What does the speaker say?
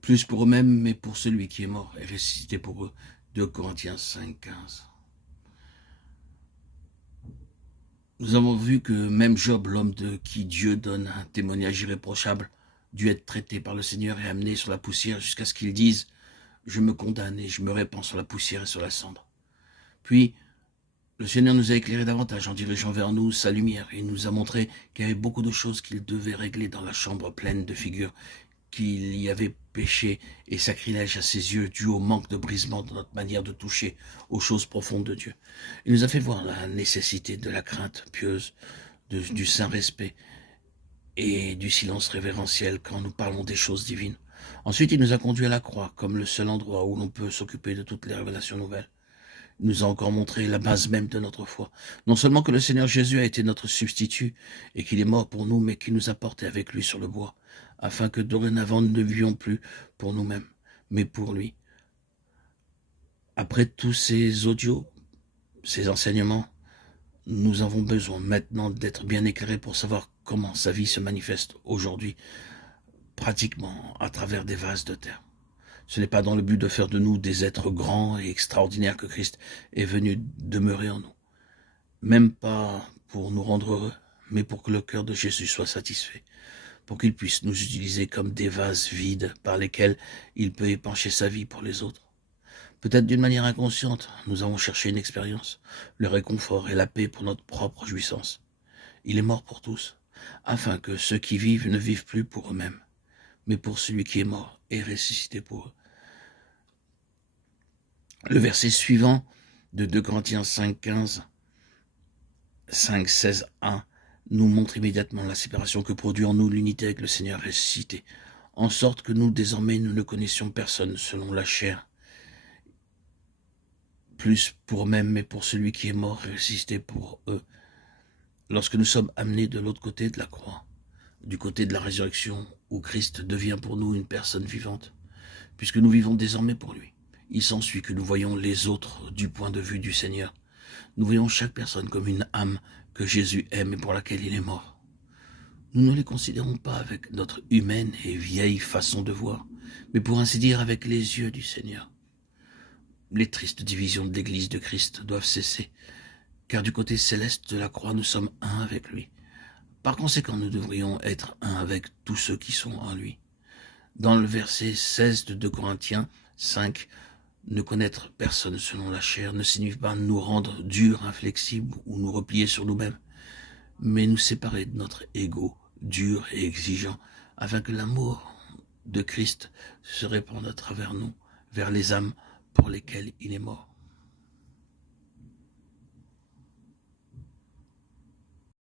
plus pour eux-mêmes, mais pour celui qui est mort et ressuscité pour eux. 2 Corinthiens 5, 15. Nous avons vu que même Job, l'homme de qui Dieu donne un témoignage irréprochable, dut être traité par le Seigneur et amené sur la poussière jusqu'à ce qu'il dise « Je me condamne et je me répands sur la poussière et sur la cendre ». Puis, le Seigneur nous a éclairé davantage en dirigeant vers nous sa lumière et il nous a montré qu'il y avait beaucoup de choses qu'il devait régler dans la chambre pleine de figures, qu'il y avait péché et sacrilège à ses yeux dû au manque de brisement de notre manière de toucher aux choses profondes de Dieu. Il nous a fait voir la nécessité de la crainte pieuse, du saint respect et du silence révérentiel quand nous parlons des choses divines. Ensuite, il nous a conduits à la croix comme le seul endroit où l'on peut s'occuper de toutes les révélations nouvelles. Il nous a encore montré la base même de notre foi. Non seulement que le Seigneur Jésus a été notre substitut et qu'il est mort pour nous, mais qu'il nous a portés avec lui sur le bois, afin que dorénavant nous ne vivions plus pour nous-mêmes, mais pour lui. Après tous ces audios, ces enseignements, nous avons besoin maintenant d'être bien éclairés pour savoir comment sa vie se manifeste aujourd'hui, pratiquement à travers des vases de terre. Ce n'est pas dans le but de faire de nous des êtres grands et extraordinaires que Christ est venu demeurer en nous. Même pas pour nous rendre heureux, mais pour que le cœur de Jésus soit satisfait, pour qu'il puisse nous utiliser comme des vases vides par lesquels il peut épancher sa vie pour les autres. Peut-être d'une manière inconsciente, nous avons cherché une expérience, le réconfort et la paix pour notre propre jouissance. Il est mort pour tous, afin que ceux qui vivent ne vivent plus pour eux-mêmes, mais pour celui qui est mort et ressuscité pour eux. Le verset suivant de 2 Corinthiens 5, 15, 5, 16, 1 nous montre immédiatement la séparation que produit en nous l'unité avec le Seigneur ressuscité, en sorte que nous, désormais, nous ne connaissions personne selon la chair, plus pour eux-mêmes, mais pour celui qui est mort et ressuscité pour eux. Lorsque nous sommes amenés de l'autre côté de la croix, du côté de la résurrection, où Christ devient pour nous une personne vivante, puisque nous vivons désormais pour lui, il s'ensuit que nous voyons les autres du point de vue du Seigneur. Nous voyons chaque personne comme une âme que Jésus aime et pour laquelle il est mort. Nous ne les considérons pas avec notre humaine et vieille façon de voir, mais pour ainsi dire avec les yeux du Seigneur. Les tristes divisions de l'Église de Christ doivent cesser, car du côté céleste de la croix, nous sommes un avec lui. Par conséquent, nous devrions être un avec tous ceux qui sont en lui. Dans le verset 16 de 2 Corinthiens 5, ne connaître personne selon la chair ne signifie pas nous rendre durs, inflexibles ou nous replier sur nous-mêmes, mais nous séparer de notre ego dur et exigeant, afin que l'amour de Christ se répande à travers nous, vers les âmes pour lesquelles il est mort.